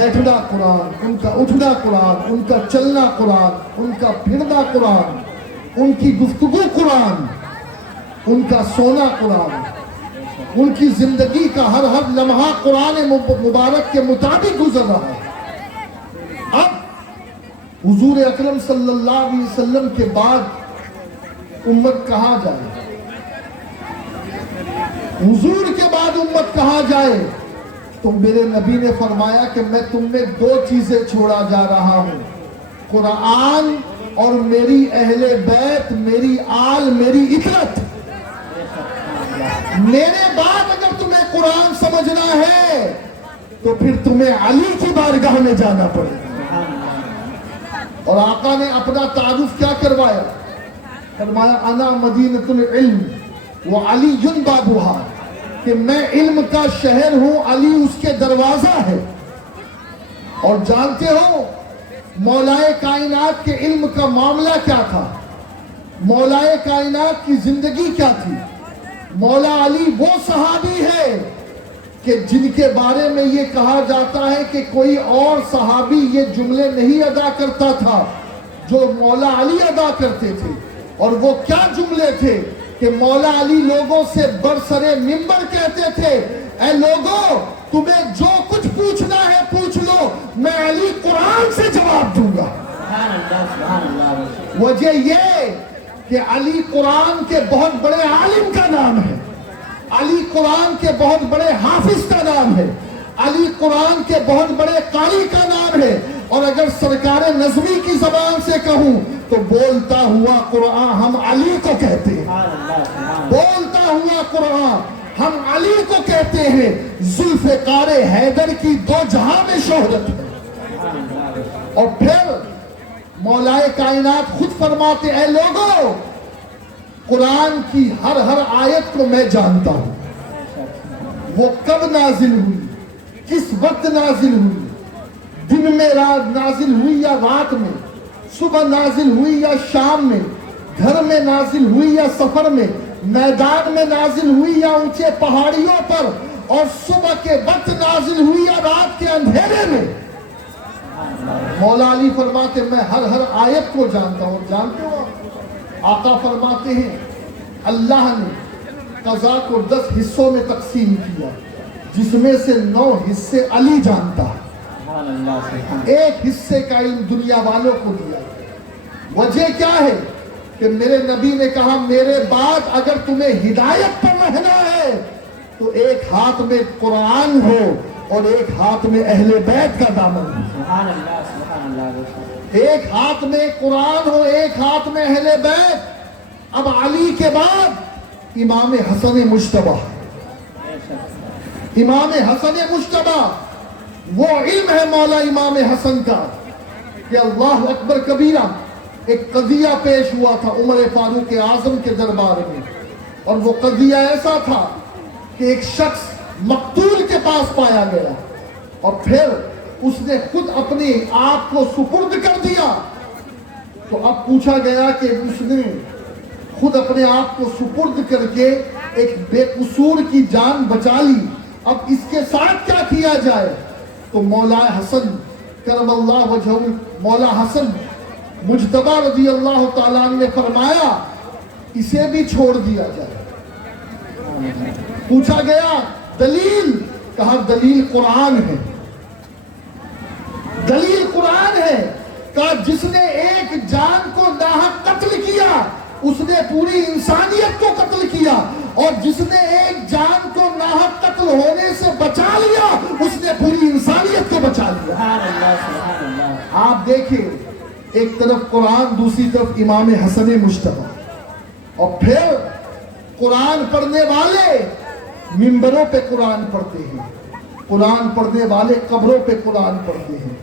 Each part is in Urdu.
بیٹھنا قرآن، ان کا اٹھنا قرآن، ان کا چلنا قرآن، ان کا پھرنا قرآن، ان کی گفتگو قرآن، ان کا سونا قرآن، ان کی زندگی کا ہر لمحہ قرآن مبارک کے مطابق گزر رہا ہے۔ اب حضور اکرم صلی اللہ علیہ وسلم کے بعد امت کہاں جائے؟ حضور کے بعد امت کہاں جائے؟ تو میرے نبی نے فرمایا کہ میں تم میں دو چیزیں چھوڑا جا رہا ہوں، قرآن اور میری اہل بیت، میری آل، میری اطرت۔ میرے بعد اگر تمہیں قرآن سمجھنا ہے تو پھر تمہیں علی کی بارگاہ میں جانا پڑے گا۔ اور آقا نے اپنا تعارف کیا کروایا؟ فرمایا انا مدینۃ العلم وعلی بابھا، کہ میں علم کا شہر ہوں، علی اس کے دروازہ ہے۔ اور جانتے ہو مولائے کائنات کے علم کا معاملہ کیا تھا؟ مولائے کائنات کی زندگی کیا تھی؟ مولا علی وہ صحابی ہے کہ جن کے بارے میں یہ کہا جاتا ہے کہ کوئی اور صحابی یہ جملے نہیں ادا کرتا تھا جو مولا علی ادا کرتے تھے۔ اور وہ کیا جملے تھے کہ مولا علی لوگوں سے برسرے منبر کہتے تھے، اے لوگوں تمہیں جو کچھ پوچھنا ہے پوچھ لو، میں علی قرآن سے جواب دوں گا۔ وجہ یہ کہ علی قرآن کے بہت بڑے عالم کا نام ہے، علی قرآن کے بہت بڑے حافظ کا نام ہے، علی قرآن کے بہت بڑے قاری کا نام ہے۔ اور اگر سرکار نظمی کی زبان سے کہوں تو بولتا ہوا قرآن ہم علی کو کہتے ہیں، بولتا ہوا قرآن ہم علی کو کہتے ہیں۔ ذوالفقار حیدر کی دو جہاں میں شہرت ہے۔ اور پھر مولائے کائنات خود فرماتے، اے لوگوں قرآن کی ہر آیت کو میں جانتا ہوں، وہ کب نازل ہوئی، کس وقت نازل ہوئی، دن میں نازل ہوئی یا رات میں، صبح نازل ہوئی یا شام میں، گھر میں نازل ہوئی یا سفر میں، میدان میں نازل ہوئی یا اونچے پہاڑیوں پر، اور صبح کے وقت نازل ہوئی یا رات کے اندھیرے میں۔ مولا علی فرماتے میں ہر آیت کو جانتا ہوں۔ جانتے ہو آقا فرماتے ہیں اللہ نے قضا کو 10 حصوں میں تقسیم کیا، جس میں سے 9 حصے علی جانتا ہے، ایک حصے کا علم دنیا والوں کو دیا۔ وجہ کیا ہے کہ میرے نبی نے کہا میرے بعد اگر تمہیں ہدایت پر رہنا ہے تو ایک ہاتھ میں قرآن ہو اور ایک ہاتھ میں اہل بیت کا دامن ہو، ایک ہاتھ میں قرآن ہو، ایک ہاتھ میں اہل بیت۔ اب علی کے بعد امام حسن مجتبی، امام حسن مجتبی وہ علم ہے مولا امام حسن کا کہ اللہ اکبر کبیرہ۔ ایک قضیہ پیش ہوا تھا عمر فاروق اعظم کے دربار میں، اور وہ قضیہ ایسا تھا کہ ایک شخص مقتول کے پاس پایا گیا، اور پھر اس نے خود اپنے آپ کو سپرد کر دیا۔ تو اب پوچھا گیا کہ اس نے خود اپنے آپ کو سپرد کر کے ایک بے قصور کی جان بچا لی، اب اس کے ساتھ کیا کیا جائے؟ تو مولا حسن کرم اللہ وجہہ، مولا حسن مجتبی رضی اللہ تعالیٰ عنہ نے فرمایا اسے بھی چھوڑ دیا جائے۔ پوچھا گیا دلیل، کہا دلیل قرآن ہے، دلیل قرآن ہے۔ کہا جس نے ایک جان کو ناحق قتل کیا اس نے پوری انسانیت کو قتل کیا، اور جس نے ایک جان کو ناحق قتل ہونے سے بچا لیا اس نے پوری انسانیت کو بچا لیا۔ آپ دیکھیں ایک طرف قرآن، دوسری طرف امام حسن مجتبی، اور پھر قرآن پڑھنے والے منبروں پہ قرآن پڑھتے ہیں، قرآن پڑھنے والے قبروں پہ قرآن پڑھتے ہیں،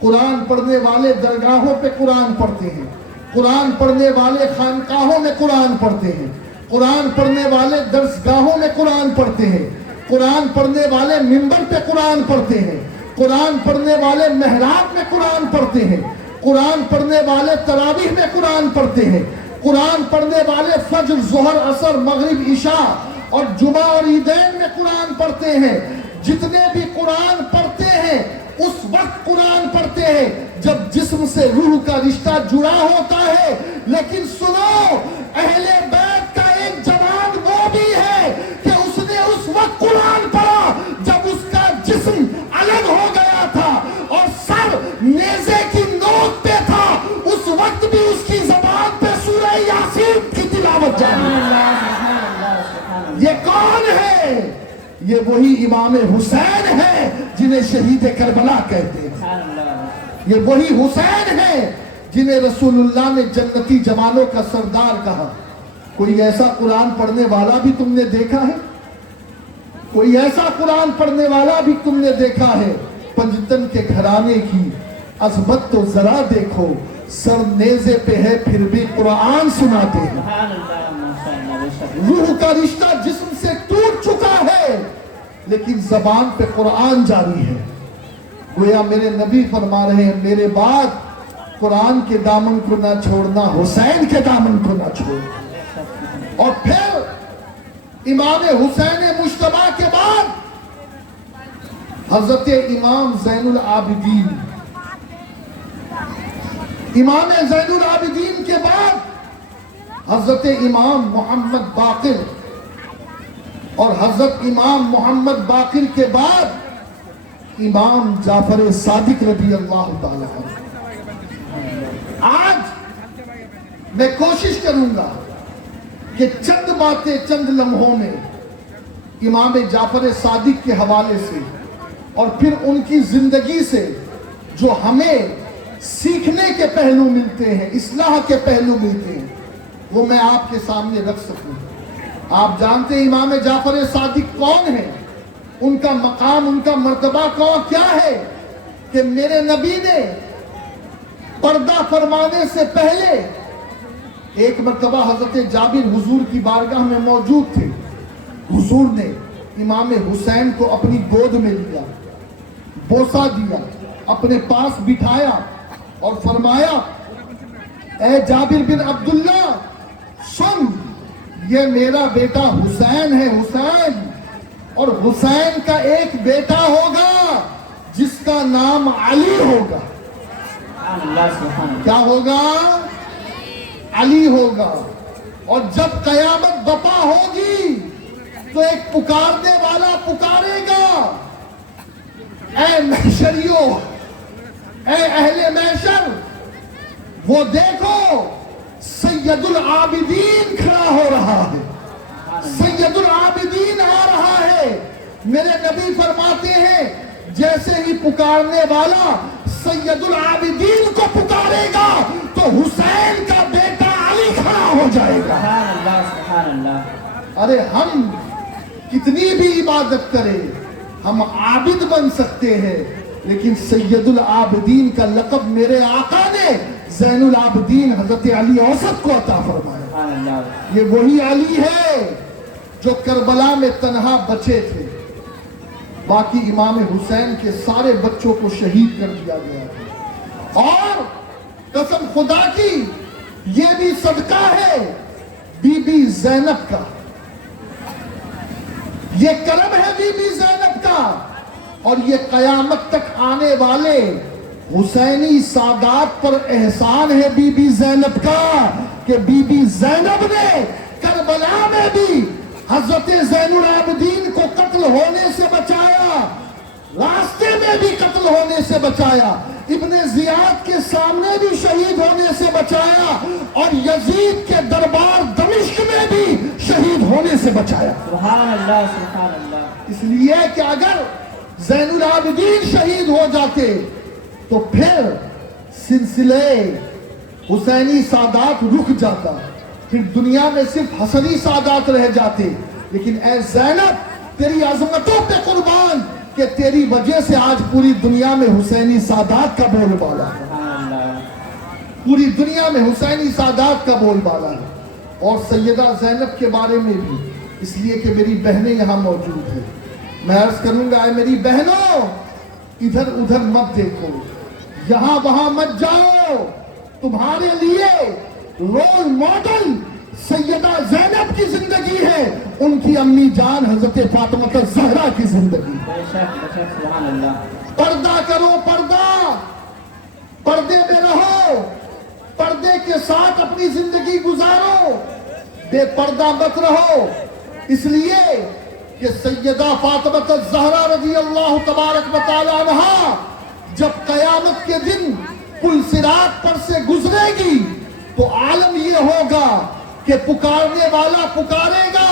قرآن پڑھنے والے درگاہوں پہ قرآن پڑھتے ہیں، قرآن پڑھنے والے خانقاہوں میں قرآن پڑھتے ہیں، قرآن پڑھنے والے درسگاہوں میں قرآن پڑھتے ہیں، قرآن پڑھنے والے منبر پہ قرآن پڑھتے ہیں، قرآن پڑھنے والے محراب میں قرآن پڑھتے ہیں، قرآن پڑھنے والے تراویح میں قرآن پڑھتے ہیں، قرآن پڑھنے والے فجر، ظہر، عصر، مغرب، عشاء اور جمعہ اور عیدین میں قرآن پڑھتے ہیں۔ جتنے بھی قرآن پڑھتے ہیں اس وقت وقت قرآن پڑھتے ہیں جب جسم سے روح کا رشتہ جڑا ہوتا ہے. لیکن سنو، اہل بیت کا ایک جوان وہ بھی ہے کہ اس نے اس وقت قرآن پڑھا جب اس کا جسم الگ ہو گیا تھا اور سر نیزے کی نوک پہ تھا. اس وقت بھی اس کی زبان پہ سورہ یاسین کی تلاوت جاری. یہ کون ہے؟ یہ وہی امام حسین ہے جنہیں شہید کربلا کہتے ہیں. یہ وہی حسین ہے جنہیں رسول اللہ نے جنتی جوانوں کا سردار کہا. کوئی ایسا قرآن پڑھنے والا بھی تم نے دیکھا ہے؟ کوئی ایسا قرآن پڑھنے والا بھی تم نے دیکھا ہے؟ پنجتن کے گھرانے کی عظمت تو ذرا دیکھو، سر نیزے پہ ہے پھر بھی قرآن سناتے ہیں. روح کا رشتہ جسم سے ٹوٹ چکا ہے لیکن زبان پہ قرآن جاری ہے. گویا میرے نبی فرما رہے ہیں میرے بعد قرآن کے دامن کو نہ چھوڑنا، حسین کے دامن کو نہ چھوڑنا. اور پھر امام حسین مجتبیٰ کے بعد حضرت امام زین العابدین، امام زین العابدین کے بعد حضرت امام محمد باقر، اور حضرت امام محمد باقر کے بعد امام جعفر صادق رضی اللہ تعالی عنہ. آج میں کوشش کروں گا کہ چند باتیں چند لمحوں میں امام جعفر صادق کے حوالے سے اور پھر ان کی زندگی سے جو ہمیں سیکھنے کے پہلو ملتے ہیں، اصلاح کے پہلو ملتے ہیں، وہ میں آپ کے سامنے رکھ سکوں. آپ جانتے ہیں امام جعفر صادق کون ہیں، ان کا مقام، ان کا مرتبہ کیا ہے کہ میرے نبی نے پردہ فرمانے سے پہلے ایک مرتبہ حضرت جابر حضور کی بارگاہ میں موجود تھے. حضور نے امام حسین کو اپنی گود میں لیا، بوسہ دیا، اپنے پاس بٹھایا اور فرمایا اے جابر بن عبداللہ سن، یہ میرا بیٹا حسین ہے. حسین، اور حسین کا ایک بیٹا ہوگا جس کا نام علی ہوگا. کیا ہوگا؟ علی ہوگا. اور جب قیامت بپا ہوگی تو ایک پکارنے والا پکارے گا اے محشریو، اے اہل محشر، وہ دیکھو سید العابدین کھڑا ہو رہا ہے، سید العابدین آ رہا ہے. میرے نبی فرماتے ہیں جیسے ہی پکارنے والا سید العابدین کو پکارے گا تو حسین کا بیٹا علی کھڑا ہو جائے گا. ارے ہم کتنی بھی عبادت کریں، ہم عابد بن سکتے ہیں، لیکن سید العابدین کا لقب میرے آقا نے زین العابدین حضرت علی اوسط کو عطا فرمایا. یہ وہی علی ہے جو کربلا میں تنہا بچے تھے، باقی امام حسین کے سارے بچوں کو شہید کر دیا گیا تھا. اور قسم خدا کی یہ بھی صدقہ ہے بی بی زینب کا، یہ کرم ہے بی بی زینب کا، اور یہ قیامت تک آنے والے حسینی سادات پر احسان ہے بی بی زینب کا کہ بی بی زینب نے کربلا میں بھی حضرت زین العابدین کو قتل ہونے سے بچایا، راستے میں بھی قتل ہونے سے بچایا، ابن زیاد کے سامنے بھی شہید ہونے سے بچایا، اور یزید کے دربار دمشق میں بھی شہید ہونے سے بچایا. سبحان اللہ، سبحان اللہ. اس لیے کہ اگر زین العابدین شہید ہو جاتے تو پھر سلسلے حسینی سادات رک جاتا، پھر دنیا میں صرف حسنی سادات رہ جاتے. لیکن اے زینب تیری عظمتوں پہ قربان کہ تیری وجہ سے آج پوری دنیا میں حسینی سادات کا بول بالا ہے، پوری دنیا میں حسینی سادات کا بول بالا ہے. اور سیدہ زینب کے بارے میں بھی، اس لیے کہ میری بہنیں یہاں موجود ہیں، میں عرض کروں گا اے میری بہنوں ادھر ادھر مت دیکھو، یہاں وہاں مت جاؤ. تمہارے لیے رول ماڈل سیدہ زینب کی زندگی ہے، ان کی امی جان حضرت فاطمہ الزہرا کی زندگی. بے شک، بے شک، سبحان اللہ. پردہ کرو، پردہ ساتھ اپنی زندگی گزارو، بے پردہ مت رہو، اس لیے کہ سیدہ فاطمہ الزہرا رضی اللہ تبارک و تعالی عنہا جب قیامت کے دن پل صراط پر سے گزرے گی تو عالم یہ ہوگا کہ پکارنے والا پکارے گا،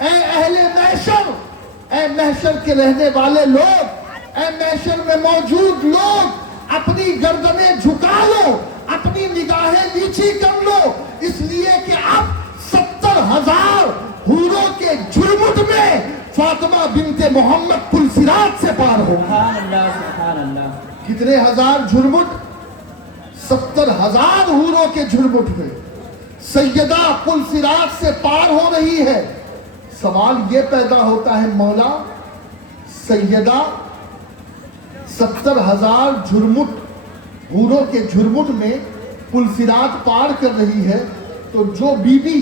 اے اہل محشر، اے محشر کے رہنے والے لوگ، اے محشر میں موجود لوگ، اپنی گردنیں جھکا لو، اپنی نگاہیں نیچی کر لو، اس لیے کہ اب 70,000 حوروں کے جھرمٹ میں فاطمہ بنت محمد پل صراط سے پار ہو۔ سبحان اللہ سبحان اللہ۔ کتنے ہزار جھرمٹ؟ 70,000 حوروں کے جھرمٹ میں سیدہ پل صراط سے پار ہو رہی ہے۔ سوال یہ پیدا ہوتا ہے، مولا سیدہ 70,000 جھرمٹ حوروں کے جھرمٹ میں پل صراط پار کر رہی ہے، تو جو بی بی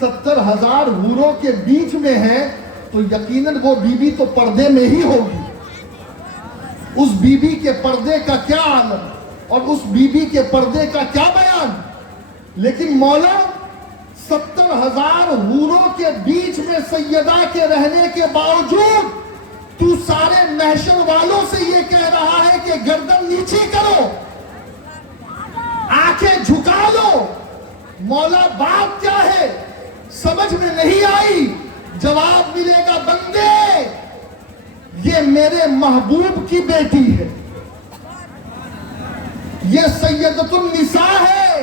70,000 حوروں کے بیچ میں ہے تو یقیناً وہ بی بی تو پردے میں ہی ہوگی۔ اس بی بی کے پردے کا کیا عالم اور اس بی بی کے پردے کا کیا بیان؟ لیکن مولا 70,000 حوروں کے بیچ میں سیدہ کے رہنے کے باوجود تو سارے محشر والوں سے یہ کہہ رہا ہے کہ گردن نیچی کرو، آنکھیں جھکا لو۔ مولا بات کیا ہے؟ سمجھ میں نہیں آئی۔ جواب ملے گا، بندے یہ میرے محبوب کی بیٹی ہے، یہ سیدۃ النساء ہے،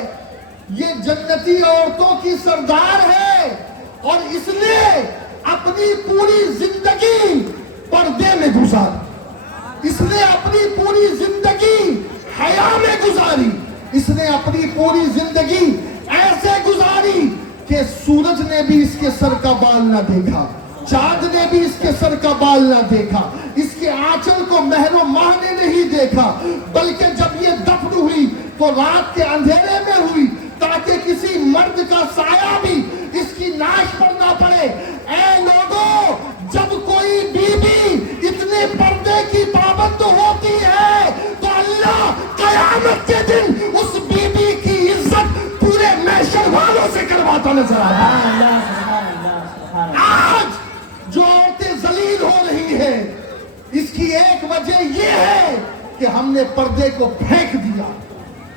یہ جنتی عورتوں کی سردار ہے، اور اس نے اپنی پوری زندگی پردے میں گزاری، اس نے اپنی پوری زندگی حیا میں گزاری، اس نے اپنی پوری زندگی ایسے گزاری کہ سورج نے بھی اس کے سر کا بال نہ دیکھا، چاند نے بھی اس کے سر کا بال نہ دیکھا، اس کے آنچل کو مہر و ماہ نے نہیں دیکھا، بلکہ جب یہ دفن ہوئی تو رات کے اندھیرے میں ہوئی تاکہ کسی مرد کا سایہ بھی اس کی ناش پر نہ پڑے۔ اے لوگوں، جب کوئی بی بی اتنے پردے کی پابند ہوتی ہے تو اللہ قیامت کے دن اس بی بی کی عزت پورے محشر والوں سے کرواتا نظر آتا ہے۔ آج جو عورتیں ذلیل ہو رہی ہیں، اس کی ایک وجہ یہ ہے کہ ہم نے پردے کو پھینک دیا،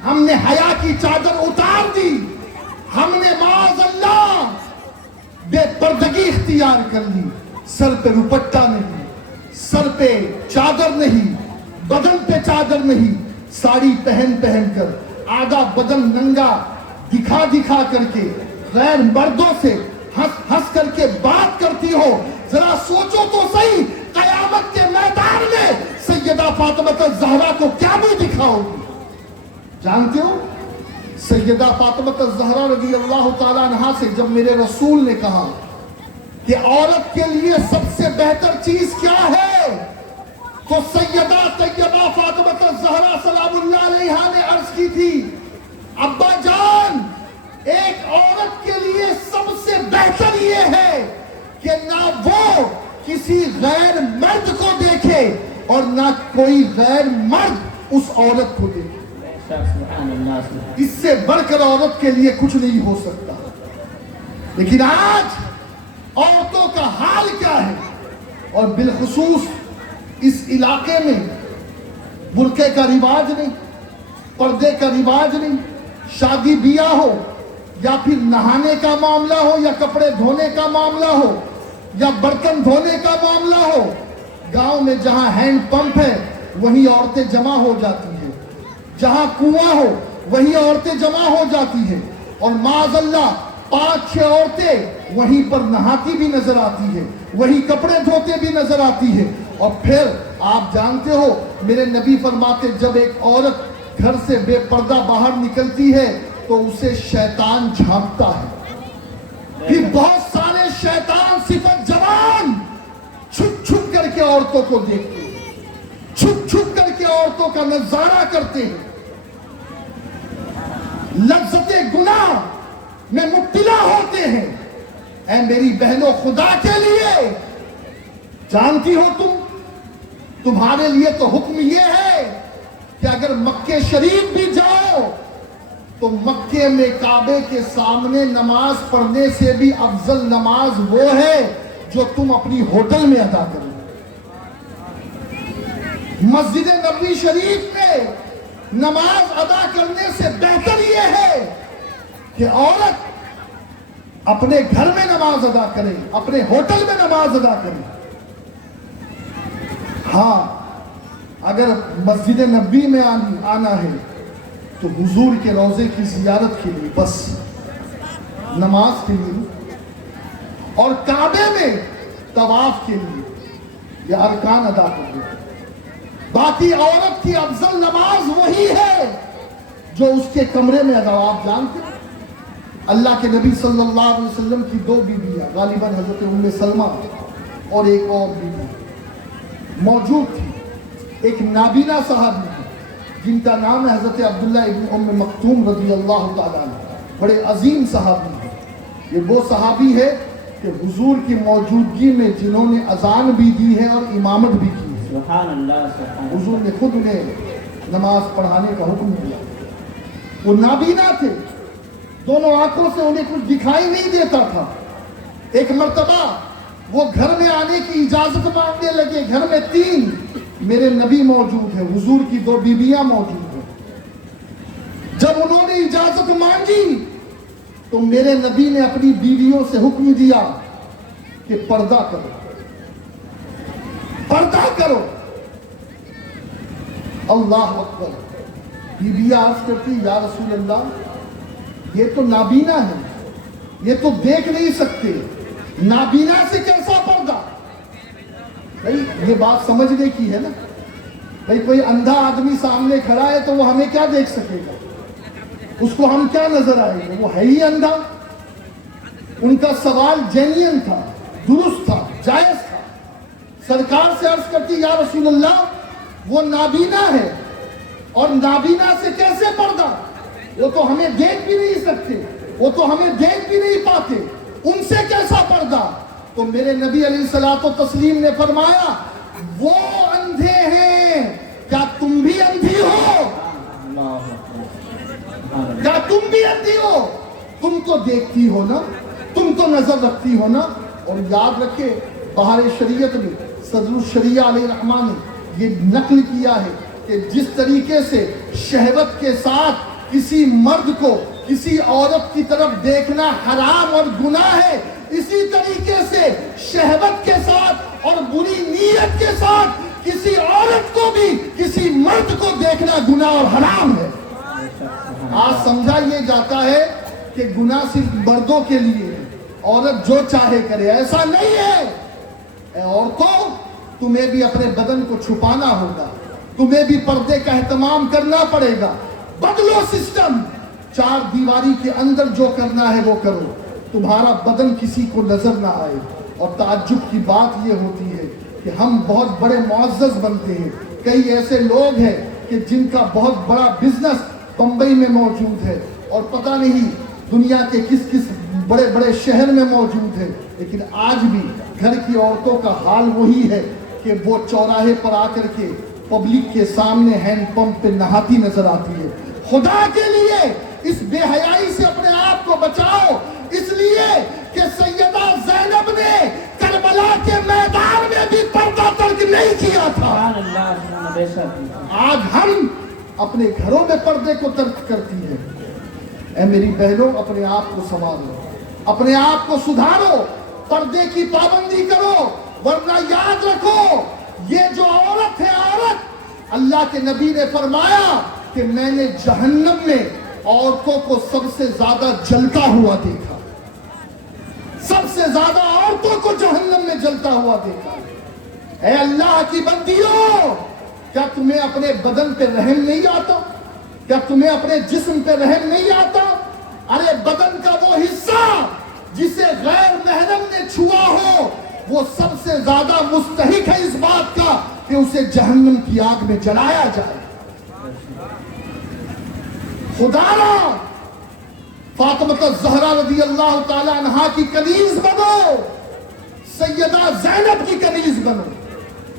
ہم نے حیا کی چادر اتار دی، ہم نے معاذ اللہ بے پردگی اختیار کر لی۔ سر پہ روپٹہ نہیں، سر پہ چادر نہیں، بدن پہ چادر نہیں، ساڑی پہن کر آدھا بدن ننگا دکھا کر کے غیر مردوں سے ہنس کر کے بات کرتی ہو۔ ذرا سوچو تو صحیح، قیامت کے میدان میں سیدہ فاطمہ الزہرا کو کیا منہ دکھاؤ گی؟ جانتے ہو سیدہ فاطمہ الزہرا رضی اللہ تعالیٰ عنہا سے جب میرے رسول نے کہا کہ عورت کے لیے سب سے بہتر چیز کیا ہے، تو سیدہ طیبہ فاطمہ الزہرا سلام اللہ علیہا نے عرض کی تھی، ابا جان، ایک عورت کے لیے سب سے بہتر یہ ہے کہ نہ وہ کسی غیر مرد کو دیکھے اور نہ کوئی غیر مرد اس عورت کو دیکھے۔ اس سے بڑھ کر عورت کے لیے کچھ نہیں ہو سکتا۔ لیکن آج عورتوں کا حال کیا ہے، اور بالخصوص اس علاقے میں برقعے کا رواج نہیں، پردے کا رواج نہیں، شادی بیاہ ہو یا پھر نہانے کا معاملہ ہو یا کپڑے دھونے کا معاملہ ہو یا برتن دھونے کا معاملہ ہو، گاؤں میں جہاں ہینڈ پمپ ہے وہیں عورتیں جمع ہو جاتی ہیں، جہاں کنواں ہو وہیں عورتیں جمع ہو جاتی ہیں، اور معاذ اللہ 5-6 عورتیں وہیں پر نہاتی بھی نظر آتی ہیں، وہیں کپڑے دھوتے بھی نظر آتی ہیں۔ اور پھر آپ جانتے ہو میرے نبی فرماتے جب ایک عورت گھر سے بے پردہ باہر نکلتی ہے تو اسے شیطان جھانکتا ہے، پھر بہت سارے شیطان صفت جوان چھپ کر کے عورتوں کو دیکھتے ہیں، چھپ کر کے عورتوں کا نظارہ کرتے ہیں، لذت گناہ میں مبتلا ہوتے ہیں۔ اے میری بہنوں، خدا کے لیے جانتی ہو تمہارے لیے تو حکم یہ ہے کہ اگر مکہ شریف بھی جاؤ تو مکے میں کعبے کے سامنے نماز پڑھنے سے بھی افضل نماز وہ ہے جو تم اپنی ہوٹل میں ادا کرو۔ مسجد نبوی شریف میں نماز ادا کرنے سے بہتر یہ ہے کہ عورت اپنے گھر میں نماز ادا کرے، اپنے ہوٹل میں نماز ادا کرے۔ ہاں اگر مسجد نبوی میں آنا ہے تو حضور کے روضے کی زیارت کے لیے بس، نماز کے لیے اور کعبے میں طواف کے لیے یہ ارکان ادا کر دو۔ باقی عورت کی افضل نماز وہی ہے جو اس کے کمرے میں ادا۔ آپ جانتے ہیں اللہ کے نبی صلی اللہ علیہ وسلم کی دو بیویاں غالباً حضرت ام سلمہ اور ایک اور بیوی موجود تھی، ایک نابینا صحابی تھی جن کا نام ہے حضرت عبداللہ ابن ام مکتوم رضی اللہ تعالیٰ عنہ، بڑے عظیم صحابی ہیں۔ یہ وہ صحابی ہے کہ حضور کی موجودگی میں جنہوں نے اذان بھی دی ہے اور امامت بھی کی ہے۔ سبحان اللہ سبحان اللہ۔ حضور نے خود انہیں نماز پڑھانے کا حکم دیا۔ وہ نابینا تھے، دونوں آنکھوں سے انہیں کچھ دکھائی نہیں دیتا تھا۔ ایک مرتبہ وہ گھر میں آنے کی اجازت مانگنے لگے، گھر میں 3 میرے نبی موجود ہیں، حضور کی 2 بیویاں موجود ہیں۔ جب انہوں نے اجازت مانگی تو میرے نبی نے اپنی بیویوں سے حکم دیا کہ پردہ کرو، پردہ کرو۔ اللہ اکبر۔ بیویاں عرض کرتی یا رسول اللہ یہ تو نابینا ہے، یہ تو دیکھ نہیں سکتے، نابینا سے کیسا پردہ؟ بھائی یہ بات سمجھنے کی ہے نا، بھائی کوئی اندھا آدمی سامنے کھڑا ہے تو وہ ہمیں کیا دیکھ سکے گا؟ اس کو ہم کیا نظر آئے گا؟ وہ ہے ہی اندھا۔ ان کا سوال جینین تھا، درست تھا، جائز تھا۔ سرکار سے عرض کرتی یا رسول اللہ وہ نابینا ہے اور نابینا سے کیسے پردہ؟ وہ تو ہمیں دیکھ بھی نہیں سکتے، وہ تو ہمیں دیکھ بھی نہیں پاتے، ان سے کیسا پردہ؟ تو میرے نبی علیہ الصلوۃ والتسلیم نے فرمایا وہ اندھے ہیں، کیا تم بھی اندھی ہو؟ کیا تم بھی اندھی ہو؟ تم تو دیکھتی ہو نا، تم تو نظر رکھتی ہو نا۔ اور یاد رکھے بہار شریعت میں صدر الشریعہ علیہ الرحمٰن نے یہ نقل کیا ہے کہ جس طریقے سے شہوت کے ساتھ کسی مرد کو کسی عورت کی طرف دیکھنا حرام اور گناہ ہے، اسی طریقے سے شہوت کے ساتھ اور بری نیت کے ساتھ کسی عورت کو بھی کسی مرد کو دیکھنا گناہ اور حرام ہے۔ آج سمجھا یہ جاتا ہے کہ گناہ صرف مردوں کے لیے ہے، عورت جو چاہے کرے، ایسا نہیں ہے۔ اے عورتوں تمہیں بھی اپنے بدن کو چھپانا ہوگا، تمہیں بھی پردے کا اہتمام کرنا پڑے گا۔ بدلو سسٹم، 4 دیواری کے اندر جو کرنا ہے وہ کرو، تمہارا بدن کسی کو نظر نہ آئے۔ اور تعجب کی بات یہ ہوتی ہے کہ ہم بہت بڑے معزز بنتے ہیں، کئی ایسے لوگ ہیں کہ جن کا بہت بڑا بزنس بمبئی میں موجود ہے اور پتہ نہیں دنیا کے کس بڑے بڑے شہر میں موجود ہے، لیکن آج بھی گھر کی عورتوں کا حال وہی ہے کہ وہ چوراہے پر آ کر کے پبلک کے سامنے ہینڈ پمپ پہ نہاتی نظر آتی ہے۔ خدا کے لیے اس بے حیائی سے اپنے آپ کو بچاؤ، اس لیے کہ سیدہ زینب نے کربلا کے میدان میں بھی پردہ ترک نہیں کیا تھا۔ آج ہم اپنے گھروں میں پردے کو ترک کرتی ہے۔ اے میری بہنوں اپنے آپ کو سنبھالو، اپنے آپ کو سدھارو، پردے کی پابندی کرو، ورنہ یاد رکھو یہ جو عورت ہے، عورت اللہ کے نبی نے فرمایا کہ میں نے جہنم میں عورتوں کو سب سے زیادہ جلتا ہوا دیکھا، سب سے زیادہ عورتوں کو جہنم میں جلتا ہوا دیکھا۔ اے اللہ کی بندیوں، کیا تمہیں اپنے بدن پہ رحم نہیں آتا؟ کیا تمہیں اپنے جسم پہ رحم نہیں آتا؟ ارے بدن کا وہ حصہ جسے غیر محرم نے چھوا ہو وہ سب سے زیادہ مستحق ہے اس بات کا کہ اسے جہنم کی آگ میں جلایا جائے۔ خدا را فاطمہ الزہرا رضی اللہ تعالی عنہا کی کنیز بنو، سیدہ زینب کی کنیز بنو۔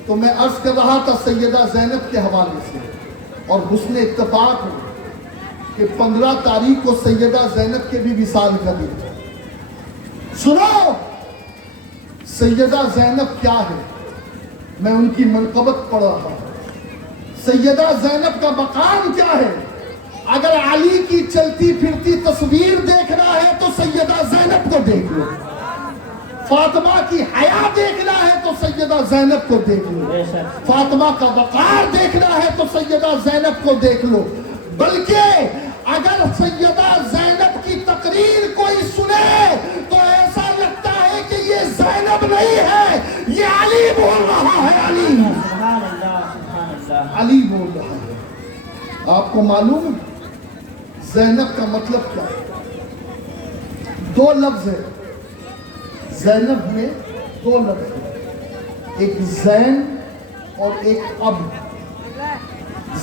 تو میں عرض کر رہا تھا سیدہ زینب کے حوالے سے، اور حسن اتفاق ہو کہ 15 تاریخ کو سیدہ زینب کے بھی وصال کا دن ہے۔ سنو سیدہ زینب کیا ہے، میں ان کی منقبت پڑھ رہا ہوں۔ سیدہ زینب کا مقام کیا ہے؟ اگر علی کی چلتی پھرتی تصویر دیکھنا ہے تو سیدہ زینب کو دیکھ لو، فاطمہ کی حیا دیکھنا ہے تو سیدہ زینب کو دیکھ لو، فاطمہ کا وقار دیکھنا ہے تو سیدہ زینب کو دیکھ لو۔ بلکہ اگر سیدہ زینب کی تقریر کوئی سنے تو ایسا لگتا ہے کہ یہ زینب نہیں ہے، یہ علی بول رہا ہے، علی بول رہا ہے۔ آپ کو معلوم ہے زینب کا مطلب کیا ہے؟ 2 لفظ ہے زینب میں، 2 لفظ ہے، ایک زین اور ایک اب۔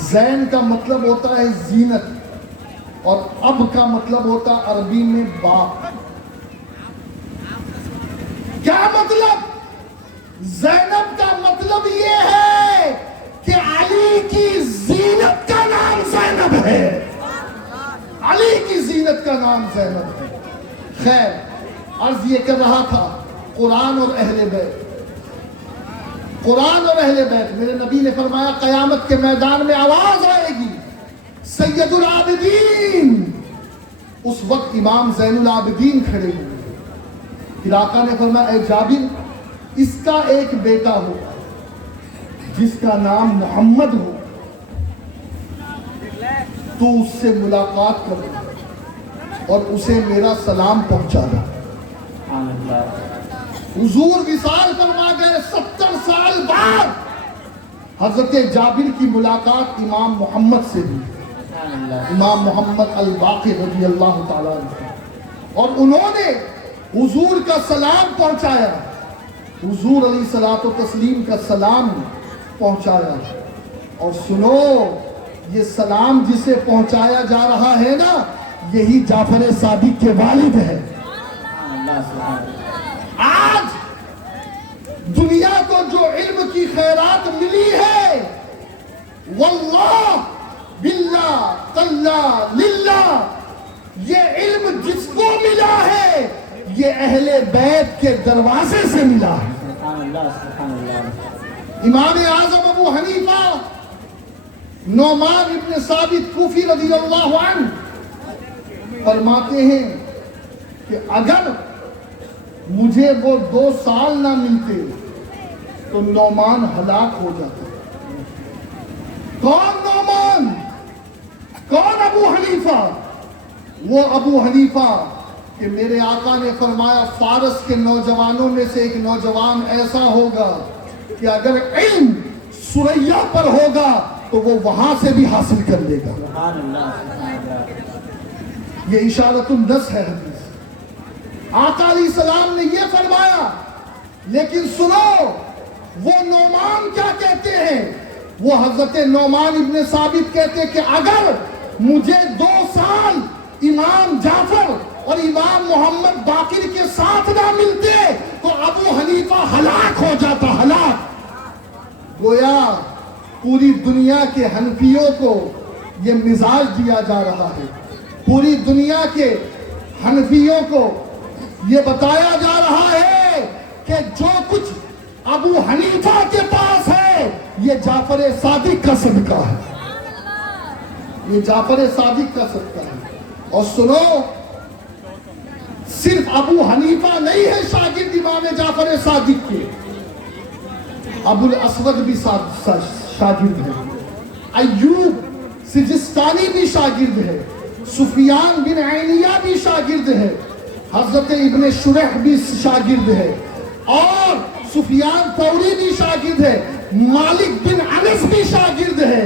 زین کا مطلب ہوتا ہے زینت اور اب کا مطلب ہوتا ہے عربی میں باپ۔ کیا مطلب؟ زینب کا مطلب یہ ہے کہ علی کی زینت کا نام زینب ہے، علی کی زینت کا نام زینب ہے۔ خیر، عرض یہ کر رہا تھا قرآن اور اہل بیت، قرآن اور اہل بیت، میرے نبی نے فرمایا قیامت کے میدان میں آواز آئے گی سید العابدین، اس وقت امام زین العابدین کھڑے ہوئے۔ پھر آقا نے فرمایا اے جابر، اس کا ایک بیٹا ہو جس کا نام محمد ہو، تو اس سے ملاقات کر اور اسے میرا سلام پہنچا دے۔ حضور وصال فرما گئے، 70 سال بعد حضرت جابر کی ملاقات امام محمد سے ہوئی، امام محمد الباقر رضی اللہ تعالیٰ عنہ، اور انہوں نے حضور کا سلام پہنچایا، حضور علیہ الصلوۃ والتسلیم کا سلام پہنچایا۔ اور سنو، یہ سلام جسے پہنچایا جا رہا ہے نا، یہی جعفر صادق کے والد ہے۔ آج دنیا کو جو علم کی خیرات ملی ہے، واللہ باللہ تاللہ للہ، یہ علم جس کو ملا ہے یہ اہل بیت کے دروازے سے ملا ہے۔ امام اعظم ابو حنیفہ نعمان ابن ثابت کوفی رضی اللہ عنہ فرماتے ہیں کہ اگر مجھے وہ 2 سال نہ ملتے تو نعمان ہلاک ہو جاتا۔ کون نعمان؟ کون ابو حنیفہ؟ وہ ابو حنیفہ کہ میرے آقا نے فرمایا فارس کے نوجوانوں میں سے ایک نوجوان ایسا ہوگا کہ اگر علم سریا پر ہوگا تو وہ وہاں سے بھی حاصل کر لے گا۔ یہ اشارت النص ہے حدیث، آقا علیہ السلام نے یہ فرمایا۔ لیکن سنو، وہ نعمان کیا کہتے ہیں؟ وہ حضرت نعمان ابن ثابت کہتے ہیں کہ اگر مجھے 2 سال امام جعفر اور امام محمد باقر کے ساتھ نہ ملتے تو ابو حنیفہ ہلاک ہو جاتا، ہلاک۔ گویا پوری دنیا کے حنفیوں کو یہ مزاج دیا جا رہا ہے، پوری دنیا کے حنفیوں کو یہ بتایا جا رہا ہے کہ جو کچھ ابو حنیفہ کے پاس ہے یہ جعفر صادق کا صدقہ ہے، یہ جعفر صادق کا صدقہ ہے۔ اور سنو، صرف ابو حنیفہ نہیں ہے شاگرد امام جعفر صادق کے، ابو الاسود بھی شاگرد ہے، ایوب سجستانی بھی شاگرد ہے، سفیان بن عینیہ بھی شاگرد ہے، حضرت ابن شریح بھی شاگرد ہے، اور سفیان ثوری بھی شاگرد ہے، مالک بن انس بھی شاگرد ہے،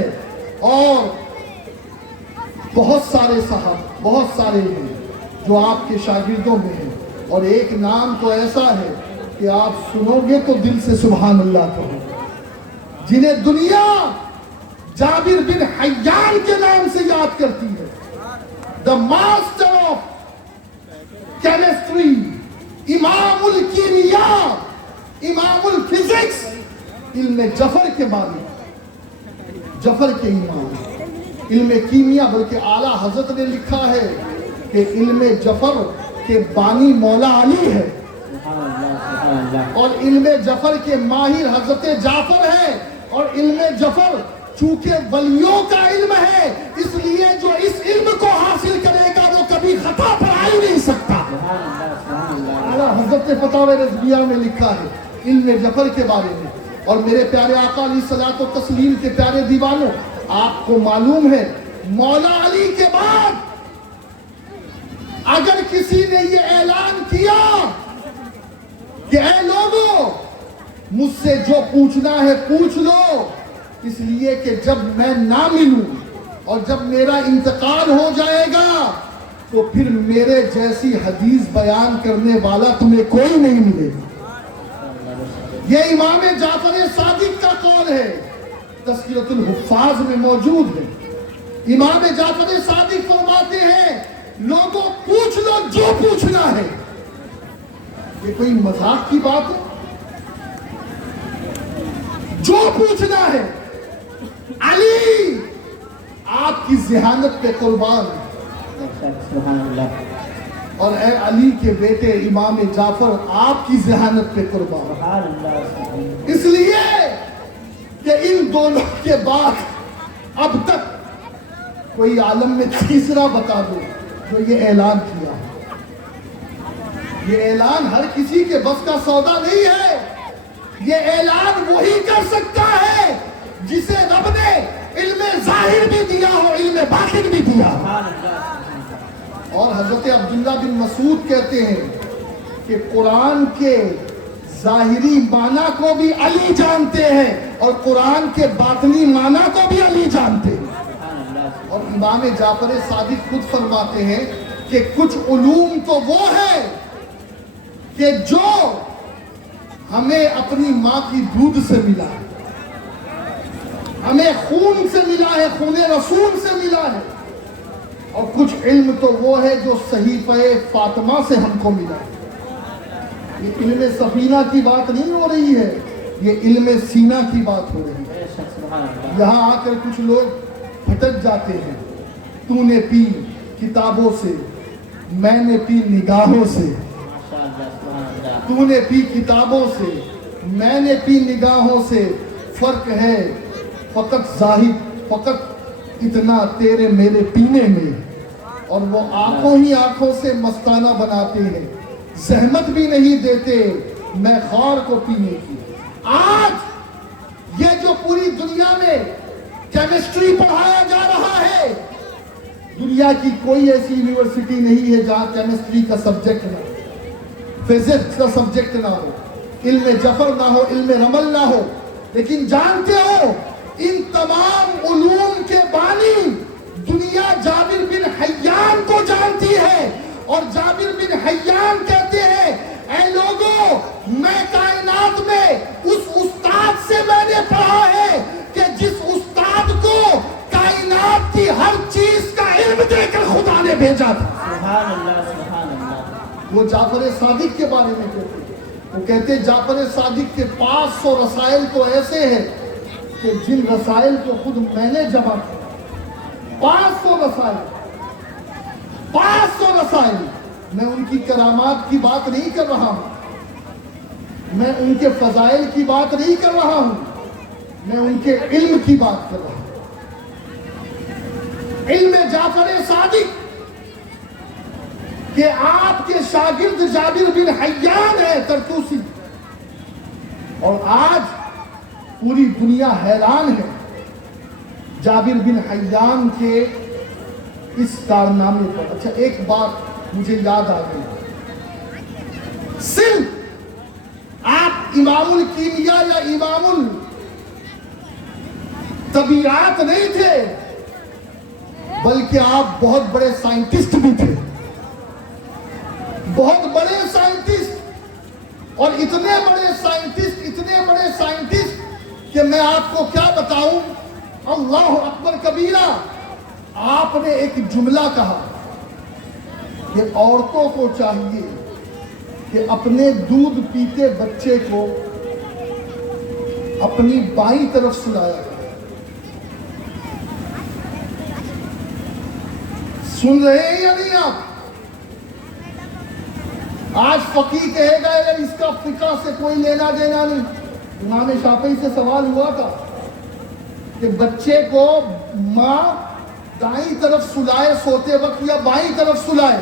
اور بہت سارے صاحب، بہت سارے ہیں جو آپ کے شاگردوں میں ہیں۔ اور ایک نام تو ایسا ہے کہ آپ سنو گے تو دل سے سبحان اللہ کہو، جنہیں دنیا جابر بن حیان کے نام سے یاد کرتی ہے، the master of chemistry، امام الکیمیا، امام الفزکس، علم جفر کے مالک، جفر کے امام۔ علم کیمیا، بلکہ اعلیٰ حضرت نے لکھا ہے کہ علم جفر کے بانی مولا علی ہے، سبحان اللہ سبحان اللہ اور علم جفر کے ماہر حضرت جعفر ہے، اور علم جفر چونکہ ولیوں کا علم ہے، اس لیے جو اس علم کو حاصل کرے گا وہ کبھی خطا پر آ ہی نہیں سکتا۔ سبحان اللہ سبحان اللہ اعلیٰ حضرت نے فتاوی رضویہ میں لکھا ہے علم جفر کے بارے میں۔ اور میرے پیارے آقا علیہ الصلوۃ والتسلیم کے پیارے دیوانوں، آپ کو معلوم ہے مولا علی کے بعد اگر کسی نے یہ اعلان کیا کہ اے لوگوں مجھ سے جو پوچھنا ہے پوچھ لو، اس لیے کہ جب میں نہ ملوں اور جب میرا انتقال ہو جائے گا تو پھر میرے جیسی حدیث بیان کرنے والا تمہیں کوئی نہیں ملے گا۔ یہ امام جعفر صادق کا قول ہے، تذکرۃ الحفاظ میں موجود ہے۔ امام جعفر صادق فرماتے ہیں لوگوں پوچھ لو جو پوچھنا ہے۔ یہ کوئی مذاق کی بات ہے؟ جو پوچھنا ہے، علی آپ کی ذہانت پہ قربان ہے، سبحان اللہ اور اے علی کے بیٹے امام جعفر آپ کی ذہانت پہ قربان ہے۔ سبحان اللہ سبحان اللہ اس لیے کہ ان دونوں کے بعد اب تک کوئی عالم میں تیسرا بتا دو جو یہ اعلان کیا ہے۔ یہ اعلان ہر کسی کے بس کا سودا نہیں ہے، یہ اعلان وہی کر سکتا ہے جسے رب نے علم ظاہر بھی دیا ہو، علم باطن بھی دیا ہو۔ سبحان اللہ اور حضرت عبداللہ بن مسعود کہتے ہیں کہ قرآن کے ظاہری معنی کو بھی علی جانتے ہیں اور قرآن کے باطنی معنی کو بھی علی جانتے ہیں۔ سبحان اللہ اور امام جعفر صادق خود فرماتے ہیں کہ کچھ علوم تو وہ ہے کہ جو ہمیں اپنی ماں کی دودھ سے ملا ہے، ہمیں خون سے ملا ہے، خون رسول سے ملا ہے، اور کچھ علم تو وہ ہے جو صحیفہ فاطمہ سے ہم کو ملا ہے۔ یہ علم سفینہ کی بات نہیں ہو رہی ہے، یہ علم سینہ کی بات ہو رہی ہے۔ بے شک سبحان اللہ یہاں آ کر کچھ لوگ بھٹک جاتے ہیں، تو نے پی کتابوں سے، میں نے پی نگاہوں سے، ماشاء اللہ سبحان اللہ تو نے پی کتابوں سے، میں نے پی نگاہوں سے، فرق ہے فقط ظاہر، فقط اتنا تیرے میرے پینے میں، اور وہ آنکھوں ہی آنکھوں سے مستانہ بناتے ہیں، زحمت بھی نہیں دیتے میں خار کو پینے کی۔ آج یہ جو پوری دنیا میں کیمسٹری پڑھایا جا رہا ہے، دنیا کی کوئی ایسی یونیورسٹی نہیں ہے جہاں کیمسٹری کا سبجیکٹ نہ ہو، فزکس کا سبجیکٹ نہ ہو، علم جفر نہ ہو، علم رمل نہ ہو۔ لیکن جانتے ہو ان تمام علوم کے بانی دنیا جابر بن حیان کو جانتی ہے، اور جابر بن حیان کہتے ہیں اے لوگوں میں کائنات میں اس استاد سے میں نے پڑھا ہے کہ جس استاد کو کائنات کی ہر چیز کا علم دے کر خدا نے بھیجا تھا۔ سبحان اللہ سبحان اللہ وہ جعفر صادق کے بارے میں کہتے ہیں، وہ کہتے ہیں جعفر صادق کے 500 رسائل تو ایسے ہیں کہ جن رسائل کو خود میں نے جمع کیا، 500 رسائل، 500 رسائل۔ میں ان کی کرامات کی بات نہیں کر رہا ہوں، میں ان کے فضائل کی بات نہیں کر رہا ہوں، میں ان کے علم کی بات کر رہا ہوں۔ علم جعفر صادق کہ آپ کے شاگرد جابر بن حیان ہے ترتوسی، اور آج پوری دنیا حیران ہے جابر بن حیان کے اس کارنامے پر۔ اچھا ایک بات مجھے یاد آ گئی، صرف آپ امام الکیمیا یا امام الطبیعات نہیں تھے، بلکہ آپ بہت بڑے سائنٹسٹ بھی تھے، بہت بڑے سائنٹسٹ، اور اتنے بڑے سائنٹسٹ کہ میں آپ کو کیا بتاؤں، اللہ اکبر کبیرہ۔ آپ نے ایک جملہ کہا کہ عورتوں کو چاہیے کہ اپنے دودھ پیتے بچے کو اپنی بائیں طرف سلایا کرے۔ سن رہے ہیں یا نہیں آپ؟ آج فقیہ کہے گا اگر اس کا فقہ سے کوئی لینا دینا نہیں. امام شافعی سے سوال ہوا تھا کہ بچے کو ماں دائیں طرف سلائے سوتے وقت یا بائیں طرف سلائے؟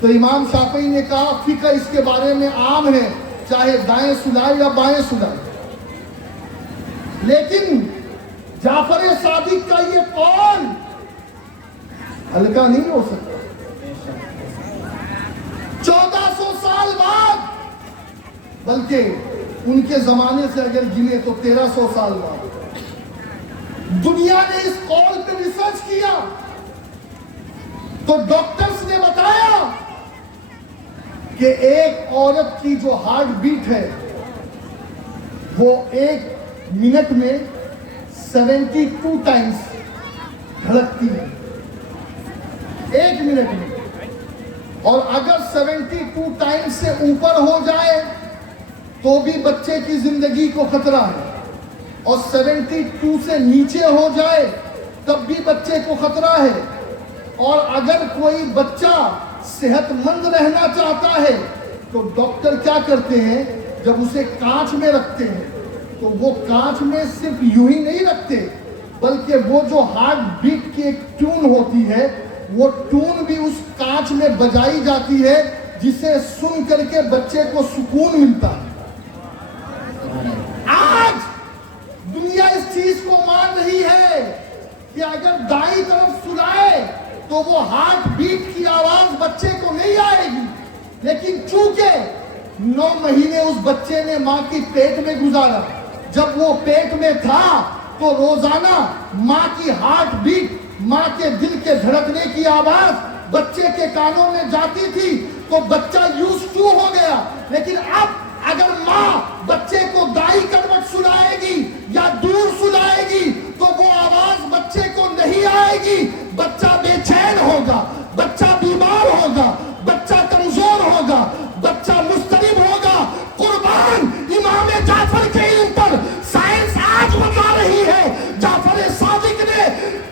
تو امام شافعی نے کہا فقہ اس کے بارے میں عام ہے، چاہے دائیں سلائے یا بائیں سلائے. لیکن جعفر صادق کا یہ قول ہلکا نہیں ہو سکتا. 1400 سال بعد، بلکہ ان کے زمانے سے اگر گنے تو 1300 سال بعد دنیا نے اس قول پہ ریسرچ کیا تو ڈاکٹرز نے بتایا کہ ایک عورت کی جو ہارٹ بیٹ ہے وہ 1 منٹ میں 72 ٹائمز دھڑکتی ہے. 1 منٹ میں. اور اگر 72 ٹائمز سے اوپر ہو جائے تو بھی بچے کی زندگی کو خطرہ ہے، اور 72 سے نیچے ہو جائے تب بھی بچے کو خطرہ ہے. اور اگر کوئی بچہ صحت مند رہنا چاہتا ہے تو ڈاکٹر کیا کرتے ہیں، جب اسے کانچ میں رکھتے ہیں تو وہ کانچ میں صرف یوں ہی نہیں رکھتے، بلکہ وہ جو ہارٹ بیٹ کی ایک ٹیون ہوتی ہے وہ ٹون بھی اس کانچ میں بجائی جاتی ہے، جسے سن کر کے بچے کو سکون ملتا ہے. آج دنیا اس چیز کو مان رہی ہے کہ اگر دائیں طرف سلائے تو وہ ہارٹ بیٹ کی آواز بچے کو نہیں آئے گی. لیکن چونکہ 9 مہینے اس بچے نے ماں کی پیٹ میں گزارا، جب وہ پیٹ میں تھا تو روزانہ ماں کی ہارٹ بیٹ، ماں کے دل کے دھڑکنے کی آواز بچے کے کانوں میں جاتی تھی تو بچہ یوز ٹو ہو گیا. لیکن اب اگر ماں بچے کو دائیں کروٹ سلائے گی یا دور سلائے گی تو وہ آواز بچے کو نہیں آئے گی. بچہ بے چین ہوگا، بچہ بیمار ہوگا، بچہ کمزور ہوگا، بچہ مضطرب ہوگا. قربان امام جعفر کے علم پر سائنس آج بتا رہی ہے، جعفر صادق نے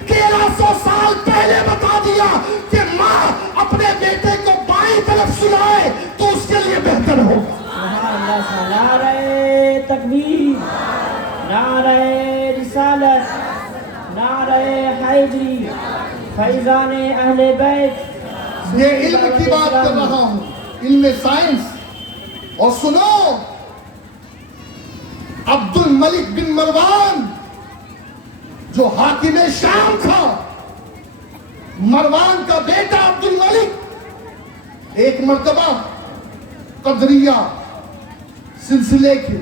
1300 سال پہلے بتا دیا کہ ماں اپنے بیٹے کو بائیں طرف سلائے تو اس کے لیے بہتر ہوگا. نعرہ تکبیر، نعرہ رسالت، نعرہ حیدری، فیضان اہل بیت. یہ علم کی بات کر رہا ہوں، علم سائنس. اور سنو، عبد الملک بن مروان جو حاکم شام تھا، مروان کا بیٹا عبد الملک ایک مرتبہ قدریہ سلسلے کے